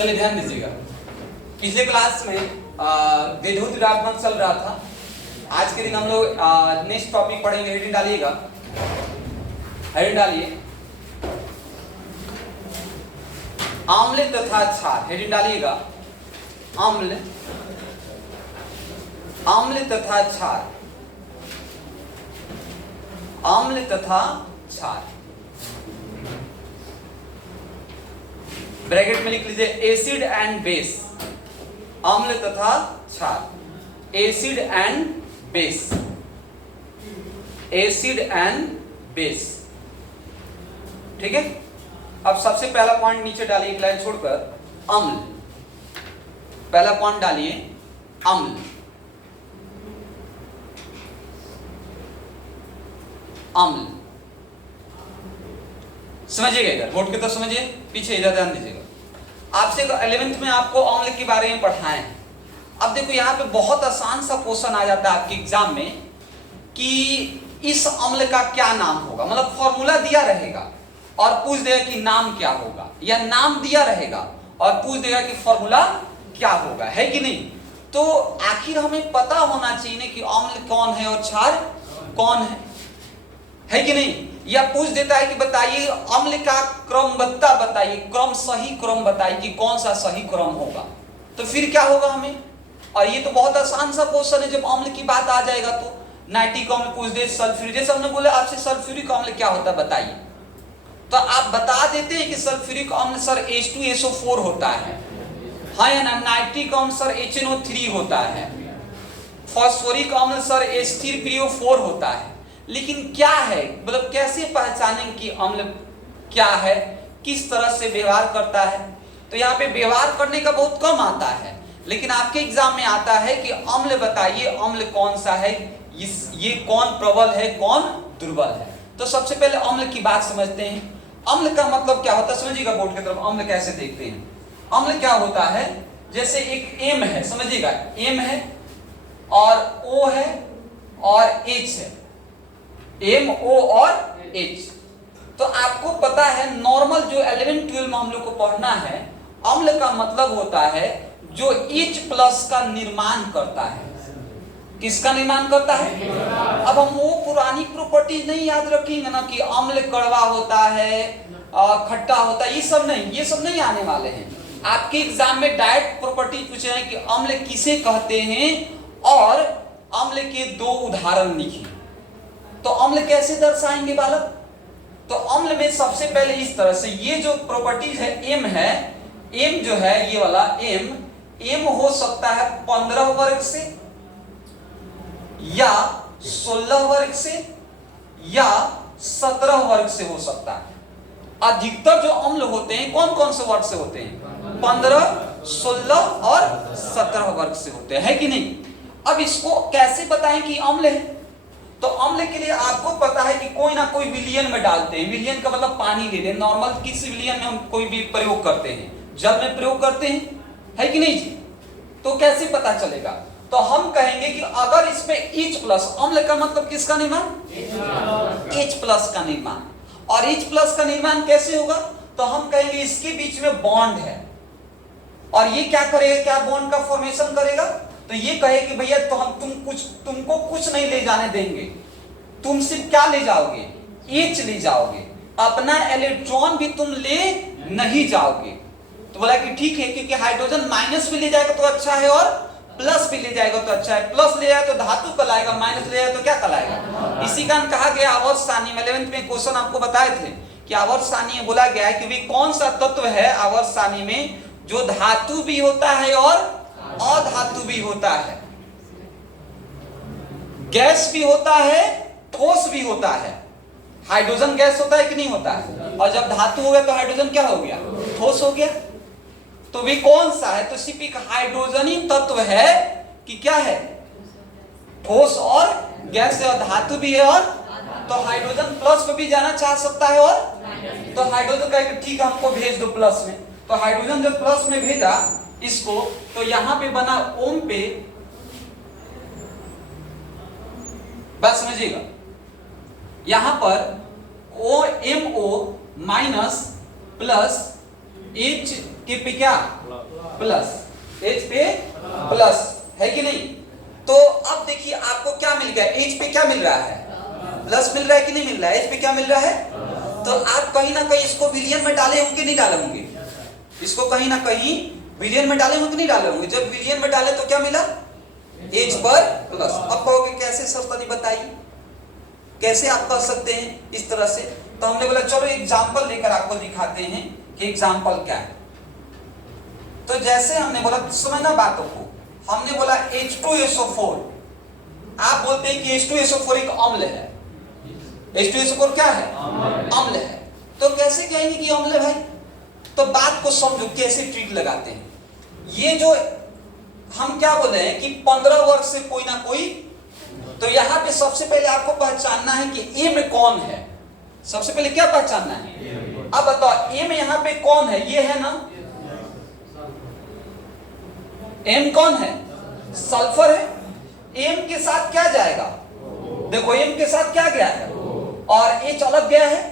चलिए ध्यान दीजिएगा, पिछले क्लास में देवदूत रागमन चल रहा था। आज के दिन हम लोग नेक्स्ट टॉपिक पढ़ेंगे। हेडिंग डालिएगा, हेडिंग डालिए आम्ल तथा क्षार। हेडिंग डालिएगा आम्ल, आम्ल तथा क्षार, आम्ल तथा क्षार। ब्रैकेट में लिख लीजिए एसिड एंड बेस, अम्ल तथा क्षार, acid and base, acid and base. ठीक है। अब सबसे पहला पॉइंट नीचे डालिए एक लाइन छोड़कर, अम्ल। पहला पॉइंट डालिए अम्ल, अम्ल। समझिएगा, इधर बोर्ड के तो समझिए, पीछे इधर ध्यान दीजिएगा। आपसे 11th में आपको अम्ल के बारे में पढ़ाए हैं। अब देखो यहाँ पे बहुत आसान सा क्वेश्चन आ जाता है आपके एग्जाम में कि इस अम्ल का क्या नाम होगा। मतलब फॉर्मूला दिया रहेगा और पूछ देगा कि नाम क्या होगा, या नाम दिया रहेगा और पूछ देगा कि फॉर्मूला क्या होगा, है कि नहीं। तो आखिर हमें पता होना चाहिए कि अम्ल कौन है और क्षार कौन है कि नहीं। या पूछ देता है कि बताइए अम्ल का क्रमबद्धता बताइए, क्रम सही क्रम बताइए कि कौन सा सही क्रम होगा, तो फिर क्या होगा हमें। और ये तो बहुत आसान सा क्वेश्चन है। जब अम्ल की बात आ जाएगा तो नाइट्रिक अम्ल पूछ दे, सल्फ्यूरिक, जैसे हमने बोले आपसे सल्फ्यूरिक अम्ल क्या होता है बताइए, तो आप बता देते हैं कि सल्फ्यूरिक अम्ल सर H2SO4 होता है, हाँ या ना। नाइट्रिक अम्ल सर HNO3 होता है, फास्फोरिक अम्ल सर H3PO4 होता है। लेकिन क्या है, मतलब कैसे पहचानेंगे कि अम्ल क्या है, किस तरह से व्यवहार करता है। तो यहाँ पे व्यवहार करने का बहुत कम आता है, लेकिन आपके एग्जाम में आता है कि अम्ल बताइए, अम्ल कौन सा है, ये कौन प्रबल है कौन दुर्बल है। तो सबसे पहले अम्ल की बात समझते हैं। अम्ल का मतलब क्या होता है, समझिएगा बोर्ड की तरफ। अम्ल कैसे देखते हैं, अम्ल क्या होता है, जैसे एक M है, समझिएगा M है और O है और H है, M O और H। तो आपको पता है नॉर्मल जो 11-12 में हम लोग को पढ़ना है, अम्ल का मतलब होता है जो H+ का निर्माण करता है। किसका निर्माण करता है। अब हम वो पुरानी प्रॉपर्टी नहीं याद रखेंगे ना कि अम्ल कड़वा होता है, खट्टा होता है, ये सब नहीं आने वाले हैं। आपके एग्जाम में डायरेक्ट प्रॉपर्टी पूछे हैं कि अम्ल किसे कहते हैं और अम्ल के 2 उदाहरण लिखिए। तो अम्ल कैसे दर्शाएंगे बालक। तो अम्ल में सबसे पहले इस तरह से, ये जो प्रॉपर्टीज है M है, M जो है ये वाला M हो सकता है 15 वर्ग से या 16 वर्ग से या 17 वर्ग से हो सकता है। अधिकतर जो अम्ल होते हैं कौन कौन से वर्ग से होते हैं, 15, 16 और 17 वर्ग से होते हैं, है कि नहीं। अब इसको कैसे बताएं कि अम्ल है। तो अम्ल के लिए आपको पता है कि कोई ना कोई विलियन में डालते हैं। विलियन का मतलब पानी ले लें, नॉर्मल किसी विलियन में हम कोई भी प्रयोग करते हैं, जल में प्रयोग करते हैं, है कि नहीं जी। तो कैसे पता चलेगा, तो हम कहेंगे कि अगर इसमें H+, अम्ल का मतलब किसका निर्माण, H+ का निर्माण। और H+ का निर्माण कैसे होगा, तो हम कहेंगे इसके बीच में बॉन्ड है और ये क्या करेगा, क्या बॉन्ड का फॉर्मेशन करेगा। तो ये कहे कि भैया तो हम तुमको कुछ नहीं ले जाने देंगे, तुम सिर्फ क्या ले जाओगे, H ले जाओगे, अपना इलेक्ट्रॉन भी तुम ले नहीं जाओगे। तो बोला कि ठीक है, क्योंकि हाइड्रोजन माइनस भी ले जाएगा तो अच्छा है और प्लस भी ले जाएगा तो अच्छा है। प्लस ले जाए तो धातु कहलाएगा, माइनस ले जाए तो क्या कहलाएगा। इसी कारण कहा गया आवर्त सारणी में 11th में क्वेश्चन आपको बताए थे कि आवर्त सारणी में बोला गया है कि भाई कौन सा तत्व है आवर्त सारणी में जो धातु भी होता है और अधातु भी होता है, गैस भी होता है, ठोस भी होता है। हाइड्रोजन गैस होता है कि नहीं होता है, और जब धातु हो गया तो हाइड्रोजन क्या हो गया, ठोस हो गया। तो भी कौन सा है, तो सिर्फ एक हाइड्रोजनी तत्व है कि क्या है, ठोस और गैस है और धातु भी है। और तो हाइड्रोजन प्लस पे भी जाना चाह सकता है, और तो हाइड्रोजन कहेगा ठीक है हमको भेज दो प्लस में। तो हाइड्रोजन जब प्लस में भेजा इसको, तो यहां पे बना ओम पे, बात समझिएगा, यहां पर MO- प्लस H के पे क्या प्लस, H पे प्लस, है कि नहीं? तो अब देखिए आपको क्या मिल गया, H पे क्या मिल रहा है, प्लस मिल रहा है कि नहीं मिल रहा है, H पे क्या मिल रहा है? तो आप कहीं ना कहीं इसको विलियन में डाले होंगे नहीं डाले होंगे, इसको कहीं ना कहीं विलियन में डाले होंगे नहीं डाले होंगे, जब विलियन में डाले तो क्या मिला, H पर प्लस। अब कहोगे कैसे सर, तनी बताइए कैसे आप कर सकते हैं इस तरह से? तो हमने बोला चलो एग्जांपल लेकर आपको दिखाते हैं कि एग्जांपल क्या है। तो जैसे हमने बोला, समझना बातों को, हमने बोला H2SO4, आप बोलते हैं कि H2SO4 एक अम्ल है, H2SO4 क्या है, अम्ल है। तो कैसे कहेंगे कि अम्ल है भाई? तो बात को समझो कैसे ट्रिक लगाते हैं। ये जो हम क्या बोल रहे हैं कि 15 वर्ग से कोई ना कोई, तो यहां पे सबसे पहले आपको पहचानना है कि ए में कौन है, सबसे पहले क्या पहचानना है? अब बताओ ए में यहां पे कौन है, ये है ना, एम कौन है, सल्फर है। एम के साथ क्या जाएगा, देखो एम के साथ क्या गया है और एच अलग गया है।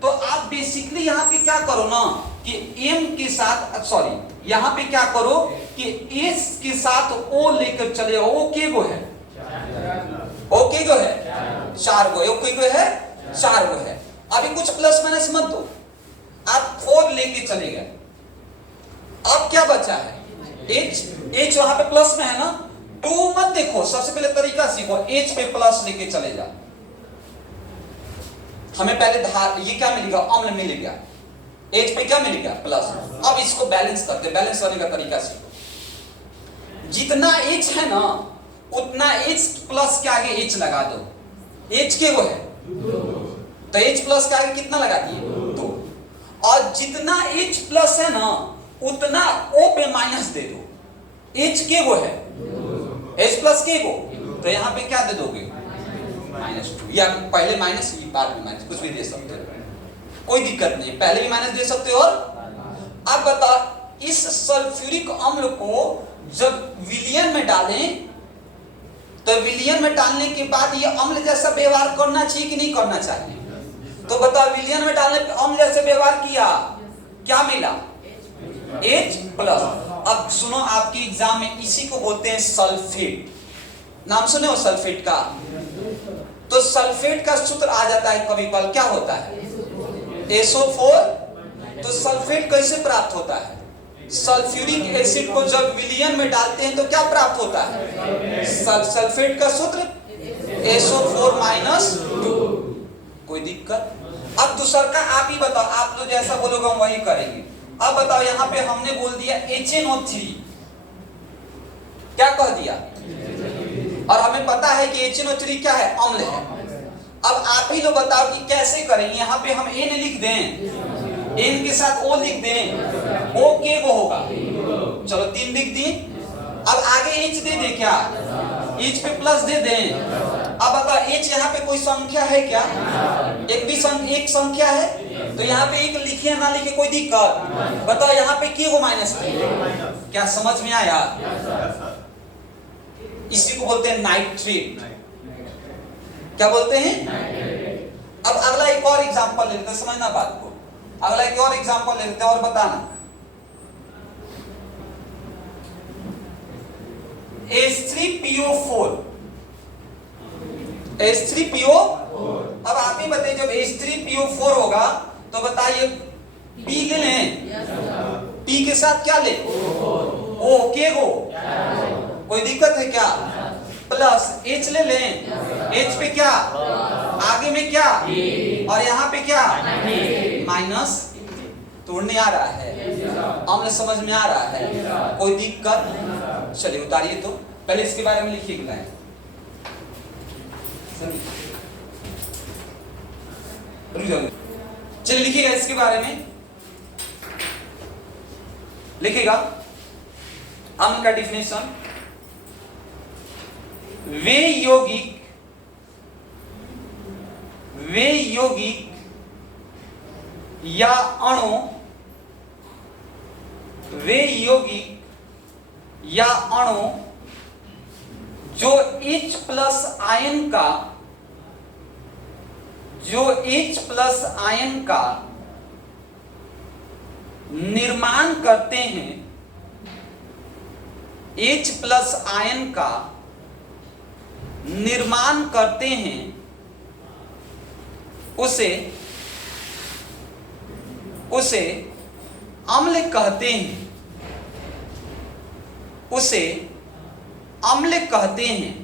तो आप बेसिकली यहां पे क्या करो ना कि एम के साथ, सॉरी यहां पे क्या करो कि एस के साथ ओ लेकर चले, ओ के गो है, ओ के गो है, 4 गो, ओ के गो है 4 गो है। अभी कुछ प्लस माइनस मत दो, आप 4 लेके चले गए। अब क्या बचा है, H, H वहां पे प्लस में है ना, 2 मत देखो, सबसे पहले तरीका सीखो, H पे प्लस लेके चले जाओ। हमें पहले धार, ये क्या मिलेगा, अम्ल मिलेगा, H पे क्या मिलेगा, प्लस। अब इसको बैलेंस करते, बैलेंस करने का तरीका सीखो। जितना H है ना उतना H प्लस के आगे H लगा दो, H के वो है 2, तो H प्लस के आगे कितना लगा दिए, 2। और जितना H प्लस है ना उतना O पे माइनस दे दो, H के वो है H प्लस के वो, तो यहाँ पे क्या दे दोगे, -2, या पहले माइनस बाद में माइनस, कुछ भी दे सकते हो, कोई दिक्कत नहीं, पहले भी माइनस दे सकते हो। और अब बताओ इस सल्फ्यूरिक अम्ल को जब विलियन में डालें, तो विलियन में डालने के बाद ये अम्ल जैसा व्यवहार करना चाहिए कि नहीं करना चाहिए? तो बताओ विलियन में डालने पे अम्ल जैसे व्यवहार किया, क्या मिला, H प्लस। अब सुनो, आपकी एग्जाम में इसी को बोलते हैं सल्फेट, नाम सुने हो सल्फेट का? तो सल्फेट का सूत्र आ जाता है कभी कभी, क्या होता है, SO4। तो सल्फेट कैसे प्राप्त होता है, सल्फ्यूरिक एसिड को जब विलियन में डालते हैं तो क्या प्राप्त होता है, सल्फेट का सूत्र SO4-2। कोई दिक्कत? अब दूसरा का आप ही बताओ, आप जो जैसा बोलोगे हम वही करेंगे। अब बताओ यहाँ पे हमने बोल दिया HNO3, क्या कह दिया, और हमें पता है कि HNO3 क्या है, अम्ल है। अब आप ही लोग बताओ कि कैसे करेंगे। यहाँ पे हम N लिख दें, N के साथ O लिख दें, O के वो होगा, चलो 3 लिख दी। अब आगे H दे दे, क्या H पे प्लस दे दें। अब बताओ H यहाँ पे कोई संख्या है क्या, एक भी एक संख्या है, तो यहाँ पे एक लिखे ना लिखे कोई दिक्कत? बताओ यहाँ पे के वो माइनस, क्या समझ में आया? इसी को बोलते हैं नाइट्रेट, क्या बोलते हैं? अब अगला एक और एग्जांपल लेते हैं, समझना बात को। अगला एक और एग्जांपल लेते हैं और बताना। H3PO4, H3PO। अब आप ही बताइए, जब H3PO4 होगा तो बताइए P ले लें, P के साथ क्या ले, O के गो, कोई दिक्कत है क्या? प्लस H ले लें, H पे क्या, आगे में क्या, और यहाँ पे क्या, माइनस। तोड़ने आ रहा है, अम्ल समझ में आ रहा है, कोई दिक्कत? चलिए उतारिए, तो पहले इसके बारे में लिखिए लाइन, चलिए लिखिएगा इसके बारे में, लिखिएगा अम्ल का डिफिनेशन। वे यौगिक या अणु, वे यौगिक या अणु जो H प्लस आयन का, जो H प्लस आयन का निर्माण करते हैं, H प्लस आयन का निर्माण करते हैं उसे अम्ल कहते हैं। उसे अम्ल कहते हैं।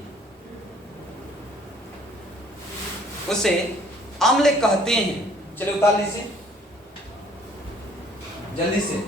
उसे अम्ल कहते हैं। चलिए उतार लीजिए जल्दी से।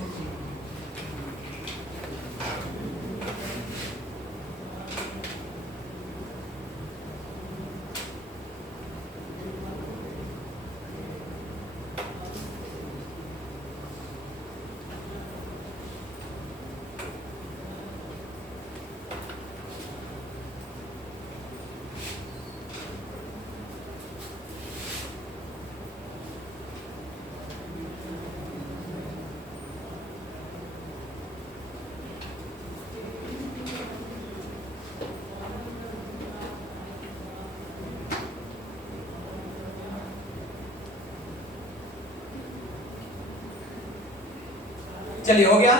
चलिए हो गया।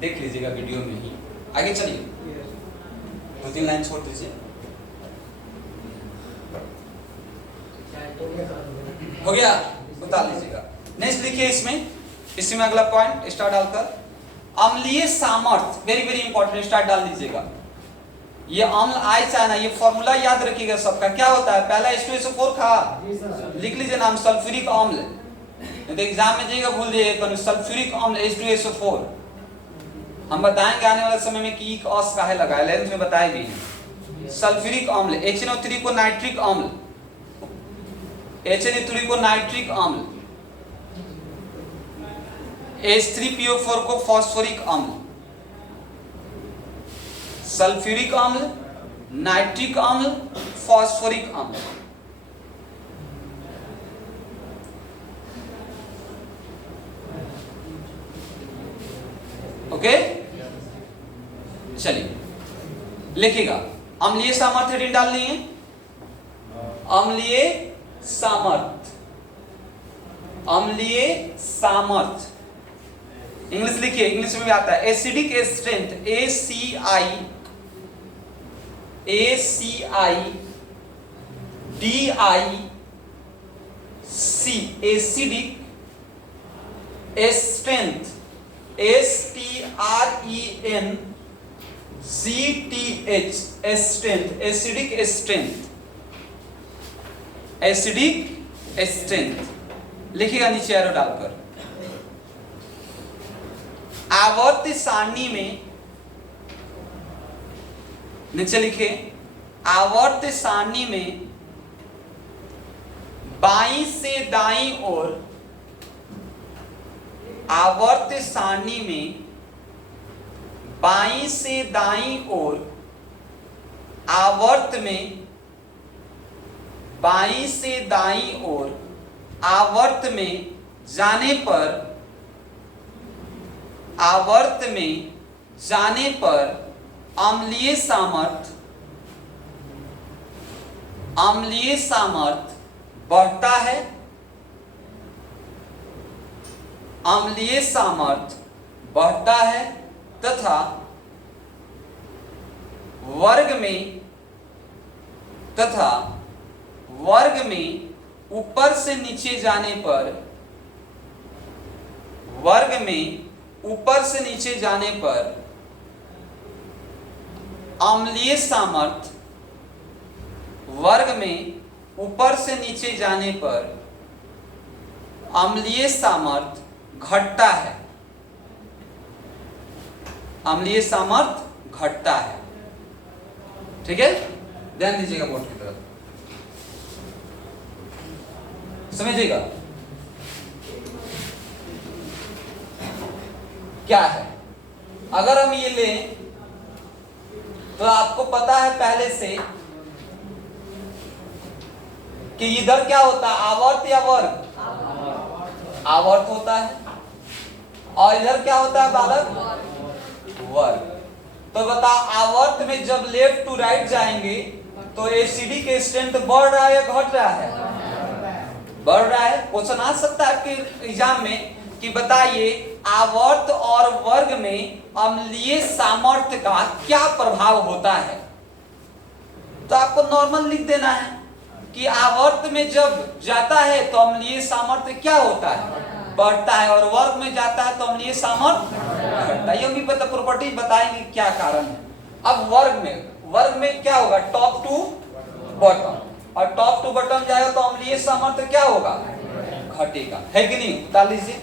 देख लीजिएगा वीडियो में ही। आगे चलिए, 2-3 लाइन छोड़ दीजिए। हो गया, उतार लीजिएगा। नेक्स्ट लिखिए इसमें अगला पॉइंट स्टार डालकर अम्लीय सामर्थ्य, वेरी वेरी इंपॉर्टेंट, स्टार डाल दीजिएगा। ये अम्ल आई चाहे ना, ये फॉर्मूला याद रखिएगा सबका। क्या होता है, पहला H2SO4 था, लिख लीजिए नाम सल्फ्यूरिक अम्ल। तो एग्जाम में जाइएगा भूल जाइएगा सल्फ्यूरिक अम्ल H2SO4। हम बताएंगे आने वाले समय में कि कॉस काहे लगा है, 11th में बताए भी हैं। सल्फ्यूरिक अम्ल, HNO3 को नाइट्रिक अम्ल, HNO3 को नाइट्रिक अम्ल, H3PO4 को फॉस्फोरिक अम्ल। सल्फ्यूरिक अम्ल, नाइट्रिक अम्ल, फॉस्फोरिक अम्ल। ओके, चलिए लिखिएगा। अम्लीय सामर्थ्य हेडिंग डालनी है। अम्लीय सामर्थ्य, अम्लीय सामर्थ्य इंग्लिश लिखिए, इंग्लिश में भी आता है। Acidic strength, ACIDIC, acidic strength, STRENGTH, strength, acidic strength, acidic strength लिखिएगा नीचे एरो डालकर। आवर्त सारणी में नीचे लिखे, आवर्त सारणी में बाईं से दाईं ओर, आवर्त सारणी में बाईं से दाईं ओर, आवर्त में बाईं से दाईं ओर आवर्त में जाने पर, आवर्त में जाने पर अम्लीय सामर्थ्य, अम्लीय सामर्थ्य बढ़ता है, अम्लीय सामर्थ्य बढ़ता है तथा वर्ग में ऊपर से नीचे जाने पर, वर्ग में ऊपर से नीचे जाने पर अम्लीय सामर्थ्य, वर्ग में ऊपर से नीचे जाने पर अम्लीय सामर्थ्य घटता है, अम्लीय सामर्थ्य घटता है। ठीक है, ध्यान दीजिएगा बोर्ड की तरफ, समझिएगा क्या है। अगर हम ये लें तो आपको पता है पहले से कि इधर क्या होता है, आवर्त या वर्ग, आवर्त होता है, और इधर क्या होता है बालक, वर्ग। तो बता, आवर्त में जब लेफ्ट टू राइट जाएंगे तो एसिडिक स्ट्रेंथ बढ़ रहा है या घट रहा है, बढ़ रहा है। क्वेश्चन आ सकता है आपके एग्जाम में कि बताइए आवर्त और वर्ग में अम्लीय सामर्थ्य का क्या प्रभाव होता है। तो आपको नॉर्मल लिख देना है कि आवर्त में जब जाता है तो अम्लीय सामर्थ्य क्या होता है, बढ़ता है, और वर्ग में जाता है तो अम्लीय सामर्थ्य घटता है। ये भी पता प्रॉपर्टी बताएंगे क्या कारण है। अब वर्ग में क्या होगा, टॉप टू बॉटम, और टॉप टू बॉटम जाएगा तो अम्लीय सामर्थ्य क्या होगा, घटेगा, है कि नहीं, बता लीजिए।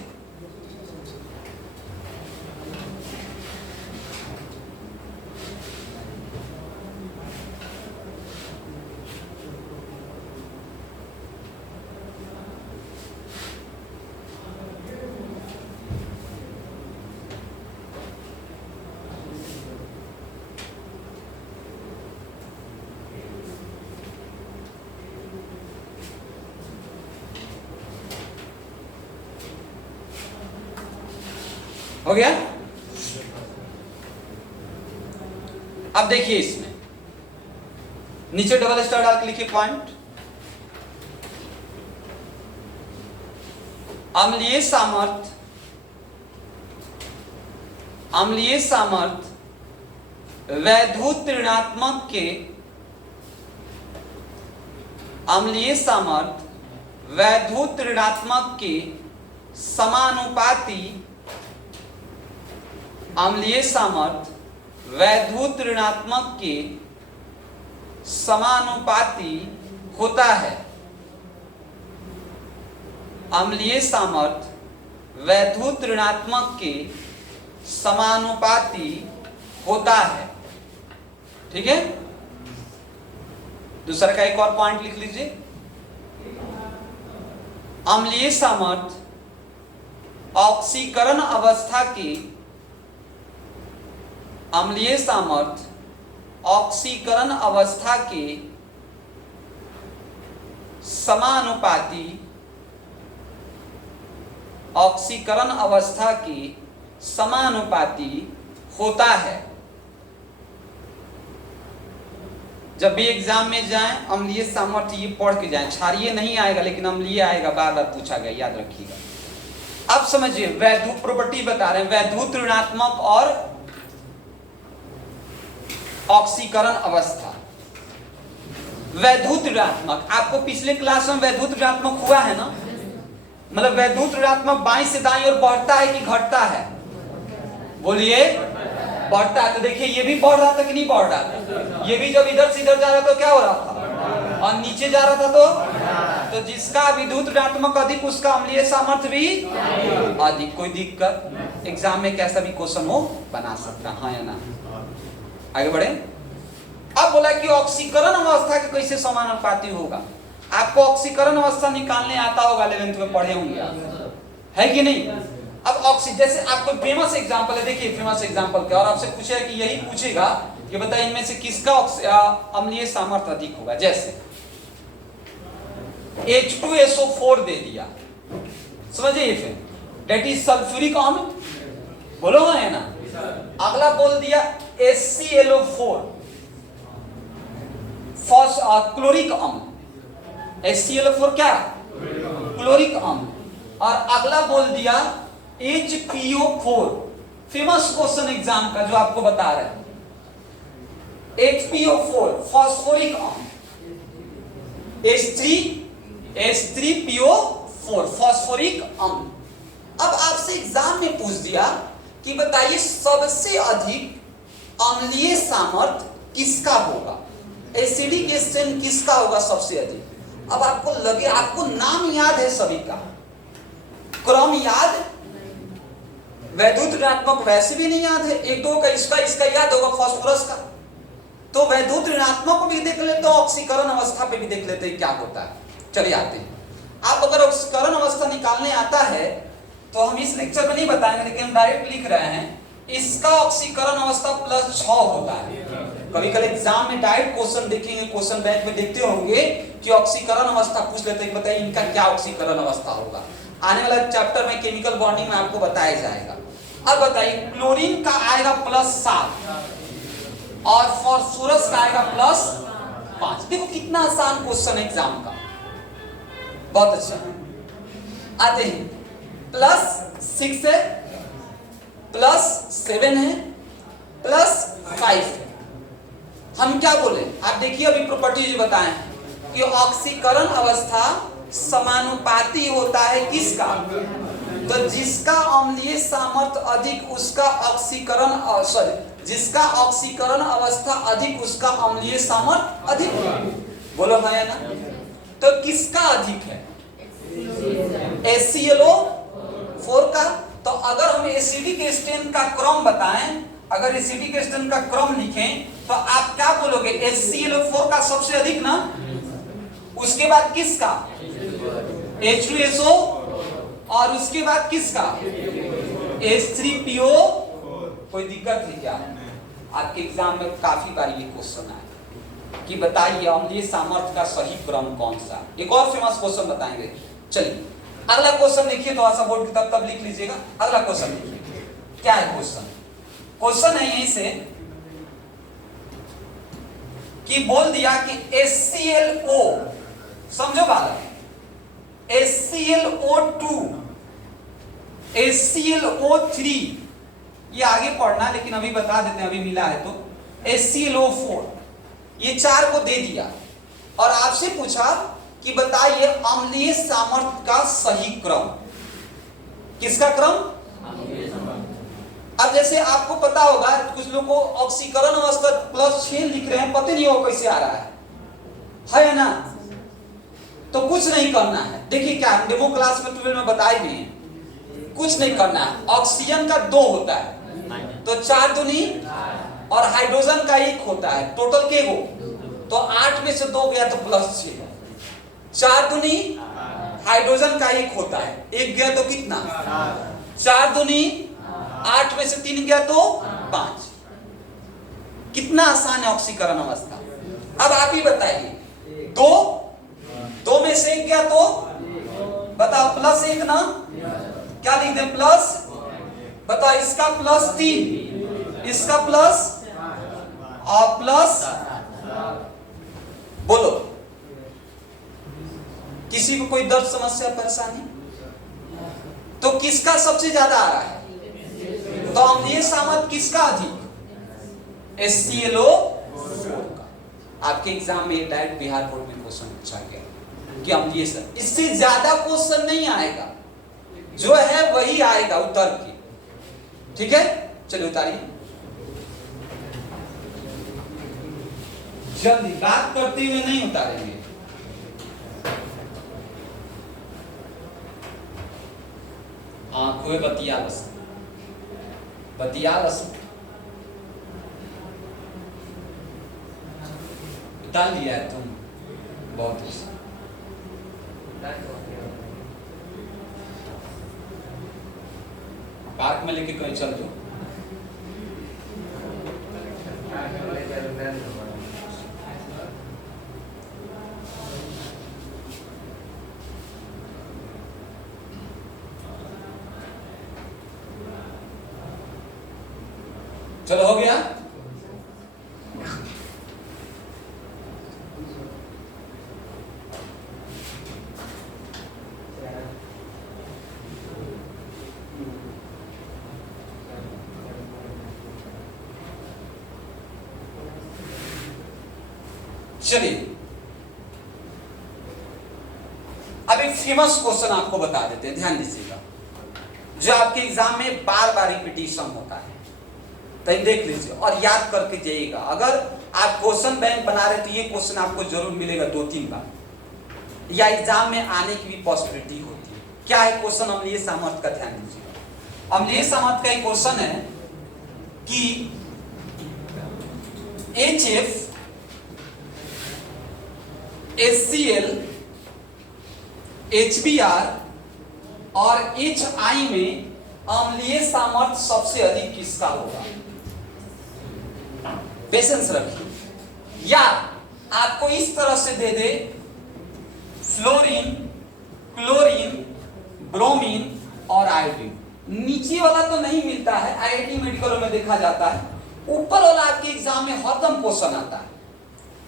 हो गया। अब देखिए इसमें नीचे डबल स्टार डाल के लिखिए पॉइंट। अम्लीय सामर्थ्य वैद्युत ऋणात्मक के अम्लीय सामर्थ्य वैद्युत ऋणात्मक के समानुपाती अम्लीय सामर्थ्य वैद्युत ऋणात्मक के समानुपाती होता है। अम्लीय सामर्थ्य वैद्युत ऋणात्मक के समानुपाती होता है। ठीक है, दूसरा का एक और पॉइंट लिख लीजिए। अम्लीय सामर्थ्य ऑक्सीकरण अवस्था की अम्लीय सामर्थ्य ऑक्सीकरण अवस्था के समानुपाती ऑक्सीकरण अवस्था के समानुपाती होता है। जब भी एग्जाम में जाएं अम्लीय सामर्थ्य ये पढ़ के जाएं, क्षारीय नहीं आएगा लेकिन अम्लीय आएगा, बार बार पूछा गया, याद रखिएगा। अब समझिए वैद्युत प्रॉपर्टी बता रहे हैं, वैद्युत ऋणात्मक और ऑक्सीकरण अवस्था। वैद्युत ऋणात्मक, आपको पिछले क्लास में वैद्युत ऋणात्मक हुआ है ना, मतलब वैद्युत ऋणात्मक बाईं से दाईं ओर बढ़ता है कि घटता है, बोलिए बढ़ता है। तो देखिए ये भी बढ़ रहा था कि नहीं बढ़ रहा था, ये भी जब इधर से इधर जा रहा था तो क्या हो रहा था, और नीचे जा रहा था तो जिसका विद्युत ऋणात्मक अधिक उसका अम्लीय सामर्थ्य भी अधिक। कोई दिक्कत, एग्जाम में कैसा भी क्वेश्चन हो बना सकता, हाँ या ना। आगे बढ़े। अब बोला कि ऑक्सीकरण अवस्था के कैसे समानुपाती होगा। आपको ऑक्सीकरण अवस्था निकालने आता होगा, 11th में पढ़े होंगे, है कि नहीं। अब जैसे आपको फेमस एग्जांपल है, देखिए फेमस एग्जांपल क्या, और आपसे पूछेगा कि यही पूछेगा कि बताइए इनमें से किसका अम्लीय सामर्थ्य अधिक होगा। जैसे H2SO4 दे दिया, समझिए, फिर डेट इज सल्फ्यूरिक अम्ल, बोलो है ना। अगला बोल दिया HClO4 क्लोरिक अम्ल, HClO4 क्या, क्लोरिक अम्ल। और अगला बोल दिया HPO4, फेमस क्वेश्चन एग्जाम का जो आपको बता रहे हैं, HPO4 फॉस्फोरिक अम्ल, H3PO4 फॉस्फोरिक अम्ल। अब आपसे एग्जाम में पूछ दिया कि बताइए सबसे अधिक अम्लीय सामर्थ्य किसका होगा, एसिडिक स्ट्रेन किसका होगा सबसे अधिक। अब आपको लगे, आपको नाम याद है सभी का, क्रम याद, वैद्युत ऋणात्मक वैसे भी नहीं याद है, एक दो का इसका याद होगा, फास्फोरस का। तो वैद्युत ऋणात्मक को भी देख लेते हो, ऑक्सीकरण अवस्था पे भी देख लेते हैं क्या होता है। चलिए आते हैं। आप अगर ऑक्सीकरण अवस्था निकालने आता है तो हम इस लेक्चर में नहीं बताएंगे, लेकिन हम डायरेक्ट लिख रहे हैं, इसका ऑक्सीकरण अवस्था +6 होता है। कभी कभी एग्जाम में डायरेक्ट क्वेश्चन देखेंगे, क्वेश्चन बैंक में देखते होंगे कि ऑक्सीकरण अवस्था पूछ लेते हैं, बताइए इनका क्या ऑक्सीकरण अवस्था होगा। आने वाला चैप्टर में केमिकल बॉन्डिंग में आपको बताया जाएगा। अब बताइए क्लोरीन का आएगा +7 और फास्फोरस का आएगा +5। देखो कितना आसान क्वेश्चन है एग्जाम का, बहुत अच्छा। आते हैं +6 है, +7 है, +5 है। हम क्या बोले, आप देखिए अभी प्रॉपर्टीज बताएं कि ऑक्सीकरण अवस्था समानुपाती होता है किसका, तो जिसका अम्लीय सामर्थ्य अधिक उसका ऑक्सीकरण, जिसका ऑक्सीकरण अवस्था अधिक उसका अम्लीय सामर्थ्य अधिक। बोलो है ना, तो किसका अधिक है, HClO4 का। तो अगर हम एसिडिक स्टेन का क्रम बताएं, अगर एसिडिक स्टेन का क्रम लिखें तो आप क्या बोलोगे, HClO4 का सबसे अधिक ना, उसके बाद किसका, H2SO, और उसके बाद किसका, H3PO। कोई दिक्कत है क्या? आपके एग्जाम में काफी बार ये क्वेश्चन आया कि बताइए अम्लीय सामर्थ्य का सही क्रम कौन सा। एक और फेमस क्वेश्चन बताएंगे। चलिए अगला क्वेश्चन लिखिए, थोड़ा सा बोर्ड की तब लिख लीजिएगा। अगला क्वेश्चन लिखिए, क्या है क्वेश्चन? क्वेश्चन है यहीं से कि बोल दिया कि HClO, समझो बात, HClO2, HClO3, ये आगे पढ़ना लेकिन अभी बता देते हैं, अभी मिला है तो HClO4, ये 4 को दे दिया और आपसे पूछा कि बताइए अम्लीय सामर्थ्य का सही क्रम। किसका क्रम? अब जैसे आपको पता होगा, कुछ लोग को ऑक्सीकरण अवस्था +6 लिख रहे हैं, पता नहीं हो कैसे आ रहा है ना। तो कुछ नहीं करना है, देखिए क्या डेमो क्लास में 12 में बताए भी हैं, कुछ नहीं करना है। ऑक्सीजन का 2 होता है तो 4 दूनी, और हाइड्रोजन का 1 होता है, टोटल के गो, तो 8 में से 2 गया तो +6, 4 दूनी हाइड्रोजन का 1 होता है, 1 गया तो कितना, 4 दूनी 8 में से 3 गया तो 5। कितना आसान है ऑक्सीकरण अवस्था। अब आप ही बताइए, 2 में से 1 गया तो बताओ +1 ना, क्या लिख दें प्लस, बताओ इसका +3, इसका प्लस और प्लस, बोलो किसी को कोई दर्द समस्या परेशानी, तो किसका सबसे ज्यादा आ रहा है, तो अम्लीय सामर्थ्य किसका अधिक, HClO4 का। आपके एग्जाम में डायरेक्ट बिहार बोर्ड में क्वेश्चन पूछा गया कि अम्लीय, इससे ज्यादा क्वेश्चन नहीं आएगा, जो है वही आएगा उत्तर की। ठीक है, चलिए उतारिए जल्दी, बात करते हुए नहीं उतारेंगे। आंखों बतियालस, बतियालस उतार लिया है तुम, बहुत ही पार्क में लेके कहीं चल दो। चलो हो गया। चलिए अब एक फेमस क्वेश्चन आपको बता देते हैं, ध्यान दीजिएगा, जो आपके एग्जाम में बार बार रिपीटिशन होता है, तो देख लीजिए और याद करके जाइएगा। अगर आप क्वेश्चन बैंक बना रहे तो ये क्वेश्चन आपको जरूर मिलेगा 2-3 बार, या एग्जाम में आने की भी पॉसिबिलिटी होती है। क्या है क्वेश्चन अम्लीय सामर्थ्य का, ध्यान दीजिएगा। अम्लीय सामर्थ्य का एक क्वेश्चन है कि HF, HCl, HBr और HI में अम्लीय सामर्थ्य सबसे अधिक किसका होगा। पेशेंस रखिए, या आपको इस तरह से दे दे फ्लोरीन, क्लोरीन, ब्रोमीन और आयोडीन। नीचे वाला तो नहीं मिलता है, IIT मेडिकल में देखा जाता है, ऊपर वाला आपके एग्जाम में हरदम क्वेश्चन आता है,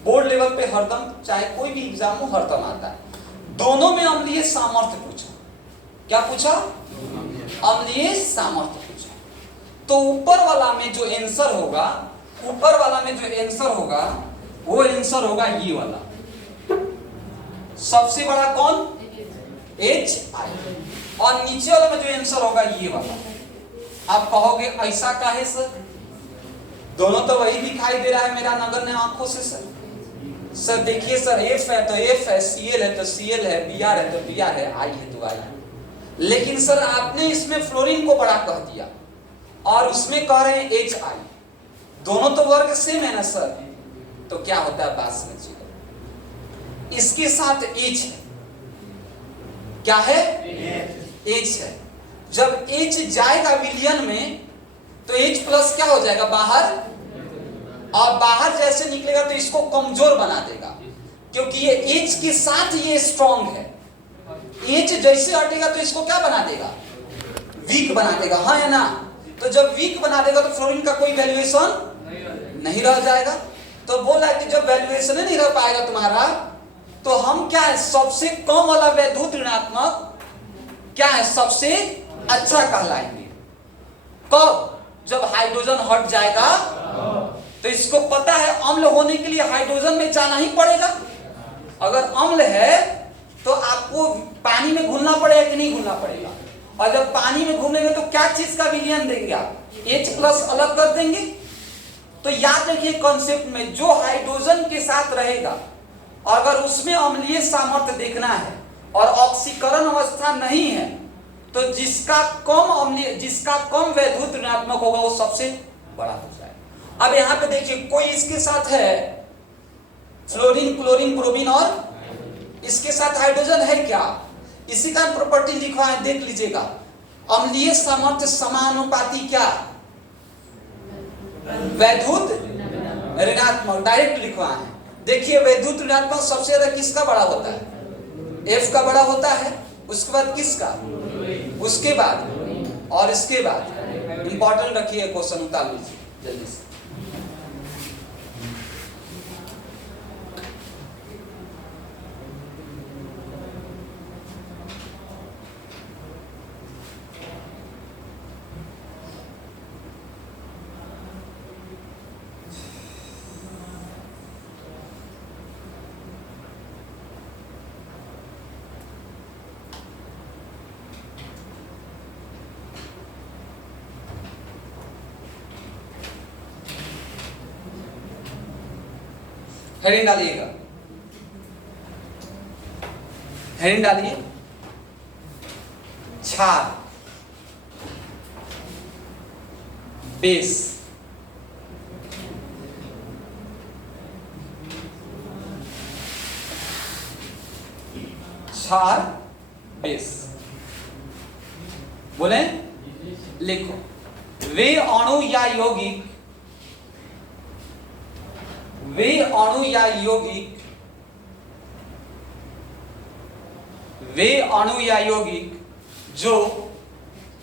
बोर्ड लेवल पे हरदम, चाहे कोई भी एग्जाम हो हरदम आता है। दोनों में अम्लीय सामर्थ्य पूछा, क्या पूछा, अम्लीय सामर्थ्य पूछा। तो ऊपर वाला में जो आंसर होगा, ऊपर वाला में जो आंसर होगा वो आंसर होगा ये वाला। सबसे बड़ा कौन? HI। और नीचे वाला में जो आंसर होगा ये वाला। आप कहोगे ऐसा काहे सर? दोनों तो वही दिखाई दे रहा है मेरा नगण्य आंखों से सर। सर देखिए सर, F है तो F है, Cl है तो Cl है, Br है तो Br है, I है तो I है। लेकिन सर आपने इसमें फ्लोरीन को बड़ा कह दिया और उसमें कह रहे हैं HI। दोनों तो वर्ग सेम है ना सर, तो क्या होता है बात समझिएगा। इसके साथ H है, क्या है? H है। जब H जाएगा विलयन में तो H प्लस क्या हो जाएगा बाहर, और बाहर जैसे निकलेगा तो इसको कमजोर बना देगा, क्योंकि ये H के साथ ये स्ट्रॉन्ग है। H जैसे हटेगा तो इसको क्या बना देगा? वीक बना देगा, हाँ या ना? तो जब वीक बना देगा तो फ्लोरीन का कोई वैल्यूएशन नहीं रह जाएगा। तो बोला कि जब वैल्यूएशन नहीं रह पाएगा तुम्हारा, तो हम क्या है, सबसे कम वाला वैद्युत ऋणात्मक क्या है, सबसे अच्छा कहलाएंगे। कब? जब हाइड्रोजन हट जाएगा। तो इसको पता है अम्ल होने के लिए हाइड्रोजन में जाना ही पड़ेगा। अगर अम्ल है तो आपको पानी में घुलना पड़ेगा कि नहीं घुलना पड़ेगा? और जब पानी में घुलेंगे तो क्या चीज का विलयन देंगे आप? H प्लस अलग कर देंगे। तो याद रखिए कॉन्सेप्ट में, जो हाइड्रोजन के साथ रहेगा अगर उसमें अम्लीय सामर्थ्य देखना है और ऑक्सीकरण अवस्था नहीं है, तो जिसका कम वैद्युत ऋणात्मक होगा वो सबसे बड़ा हो जाएगा। अब यहां पे देखिए, कोई इसके साथ है फ्लोरीन, क्लोरीन, ब्रोमीन और इसके साथ हाइड्रोजन है क्या? इसी का प्रॉपर्टी लिखा है, देख लीजिएगा। अम्लीय सामर्थ्य समानुपाती क्या? वैद्युत ऋणात्मक, डायरेक्ट लिखवा है। देखिए वैद्युत ऋणात्मक सबसे ज्यादा किसका बड़ा होता है? F का बड़ा होता है। उसके बाद किसका? उसके बाद और इसके बाद। इंपॉर्टेंट रखिए, क्वेश्चन उतार लीजिए जल्दी से। हेडिंग डालिएगा, हेडिंग डालिए। क्षार, बेस, क्षार बेस बोले, लिखो। वे अणु या यौगिक, वे अणु या यौगिक, वे अणु या यौगिक जो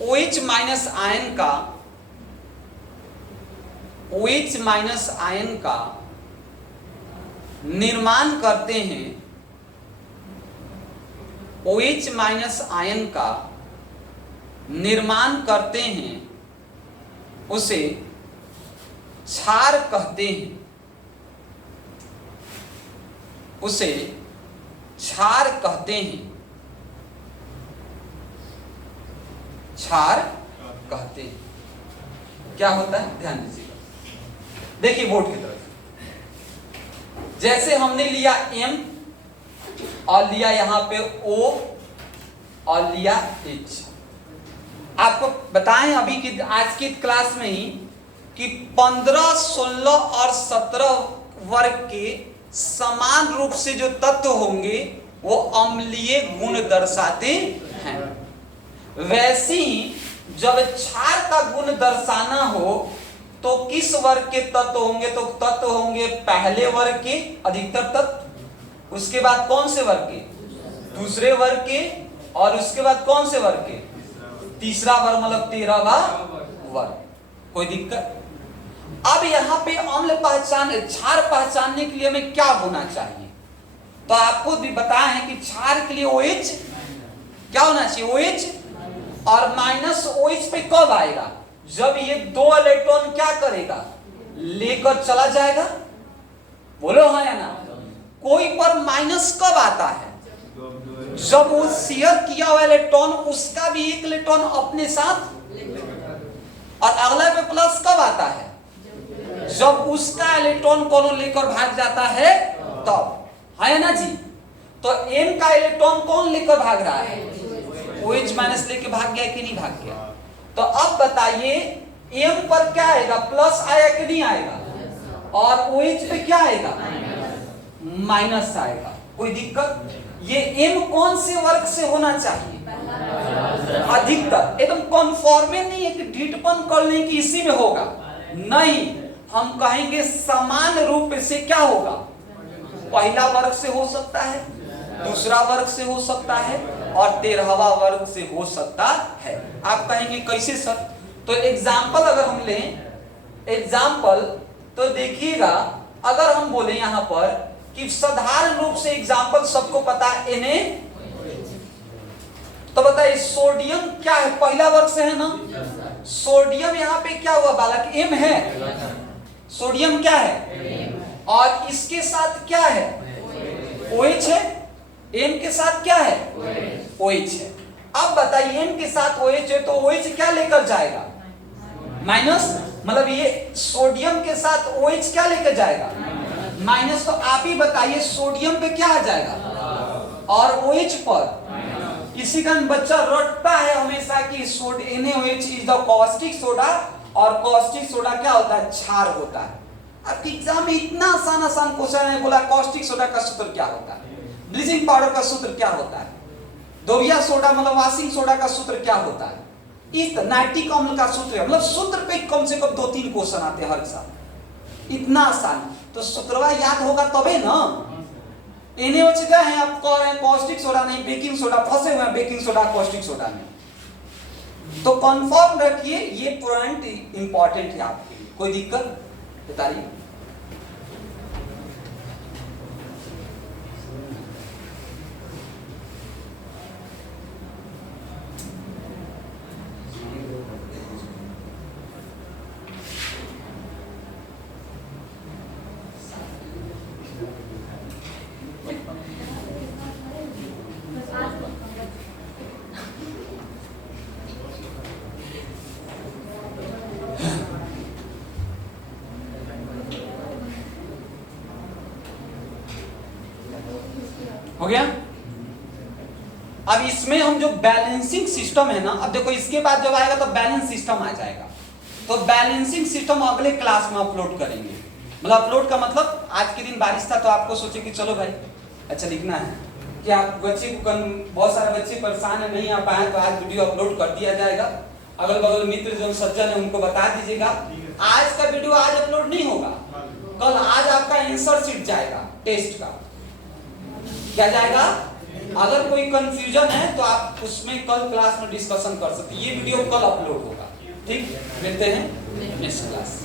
OH माइनस आयन का, OH माइनस आयन का निर्माण करते हैं, OH माइनस आयन का निर्माण करते हैं, उसे क्षार कहते हैं, उसे क्षार कहते हैं, क्षार कहते हैं। क्या होता है ध्यान दीजिएगा। देखिए बोर्ड की तरफ, जैसे हमने लिया M और लिया यहां पे O और लिया H। आपको बताएं अभी की आज की क्लास में ही कि 15, 16 और 17 वर्ग के समान रूप से जो तत्व होंगे वो अम्लीय गुण दर्शाते हैं। वैसे ही जब क्षार का गुण दर्शाना हो तो किस वर्ग के तत्व होंगे? तो तत्व होंगे पहले वर्ग के अधिकतर तत्व, उसके बाद कौन से वर्ग के? दूसरे वर्ग के, और उसके बाद कौन से वर्ग के? तीसरा वर्ग, मतलब 13वां वर्ग। कोई दिक्कत? अब यहाँ पे अम्ल पहचान, क्षार पहचानने के लिए हमें क्या होना चाहिए? तो आपको भी बताया है कि क्षार के लिए OH क्या होना चाहिए? OH और माइनस OH पे कब आएगा? जब ये 2 इलेक्ट्रॉन क्या करेगा? लेकर चला जाएगा। बोलो हाँ या ना? कोई पर माइनस कब आता है? जब वो शेयर किया हुआ इलेक्ट्रॉन उसका भी एक इलेक्ट्रॉन अपने साथ, और अगला पे प्लस कब आता है? जब उसका इलेक्ट्रॉन कौन लेकर भाग जाता है तब, है ना जी? तो M का इलेक्ट्रॉन कौन लेकर भाग रहा है? OH माइनस लेके भाग गया कि नहीं भाग गया? तो अब बताइए M पर क्या आएगा? प्लस आया कि नहीं आएगा? और OH पे क्या आएगा? माइनस आएगा। कोई दिक्कत? ये M कौन से वर्ग से होना चाहिए? अधिकतर। एकदम कन्फॉर्मे नहीं है कि ढीठपन कर लें कि इसी में होगा, नहीं, हम कहेंगे समान रूप से क्या होगा? पहला वर्ग से हो सकता है, दूसरा वर्ग से हो सकता है, और 13वां वर्ग से हो सकता है। आप कहेंगे कैसे सर? तो एग्जाम्पल अगर हम लें, एग्जाम्पल तो देखिएगा, अगर हम बोले यहां पर कि साधारण रूप से एग्जाम्पल सबको पता है Na, तो बताइए सोडियम क्या है? पहला वर्ग से है ना? सोडियम यहाँ पे क्या हुआ बालक? M है। सोडियम क्या है? और इसके साथ क्या है? OH है। M के साथ क्या है? OH है। अब बताइए M के साथ OH है तो OH क्या लेकर जाएगा? माइनस। मतलब ये सोडियम के साथ OH क्या लेकर जाएगा? माइनस। तो आप ही बताइए सोडियम पे क्या आ जाएगा? और OH पर? किसी का बच्चा रटता है हमेशा कि NaOH is the caustic soda, और कॉस्टिक सोडा क्या होता है? क्षार होता है। आपके एग्जाम में इतना आसान क्वेश्चन है, बोला कॉस्टिक सोडा का सूत्र क्या होता है, ब्लीचिंग पाउडर का सूत्र क्या होता है, दोबिया सोडा मतलब वाशिंग सोडा का सूत्र क्या होता है, इस नाइट्रिक अम्ल का सूत्र, मतलब सूत्र पे कम से कम 2-3 क्वेश्चन आते हैं हर साल। इतना आसान, तो सूत्रवा याद होगा तबे ना। NaOH का है, आप कह रहे हैं कॉस्टिक सोडा नहीं बेकिंग सोडा, फंसे हुए हैं बेकिंग सोडा कॉस्टिक सोडा में। तो कंफर्म रखिए, ये पॉइंट इंपॉर्टेंट है आपके लिए। कोई दिक्कत बताइए? हो गया? अब इसमें हम जो बैलेंसिंग सिस्टम है ना, अब देखो इसके बाद जब आएगा तो बैलेंस सिस्टम आ जाएगा। तो बैलेंसिंग सिस्टम अगले क्लास में अपलोड करेंगे। मतलब अपलोड का मतलब आज के दिन बारिश था तो आपको सोचे कि चलो भाई अच्छा लिखना है कि आप बच्चे को, बहुत सारे बच्चे परेशान है नहीं आ पाए, तो आज वीडियो अपलोड कर दिया जाएगा। अगल बगल मित्र जो सज्जन है उनको बता दीजिएगा। आज का वीडियो आज अपलोड नहीं होगा, कल आज आपका आंसर शीट जाएगा टेस्ट का। क्या जाएगा? अगर कोई कंफ्यूजन है तो आप उसमें कल क्लास में डिस्कशन कर सकते हैं। ये वीडियो कल अपलोड होगा। ठीक, मिलते हैं नेक्स्ट क्लास।